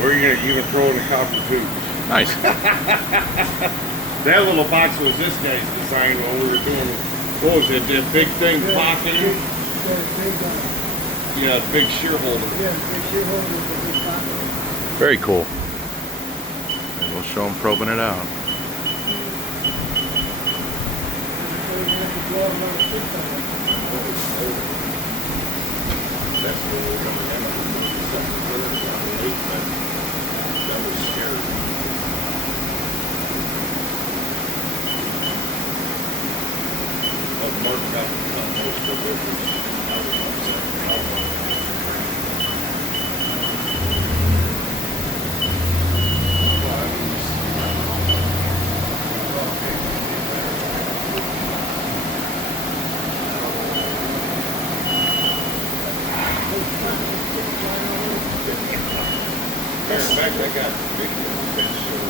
Or you're gonna even throw in a copper tube. Nice. That little box was this guy's design when we were doing, what was it, that big thing popping? Yeah, big shear holder. Very cool. And we'll show them probing it out. That's what we remember him. That was scary. Oh, Mark got the most of it. In fact, I got videos that show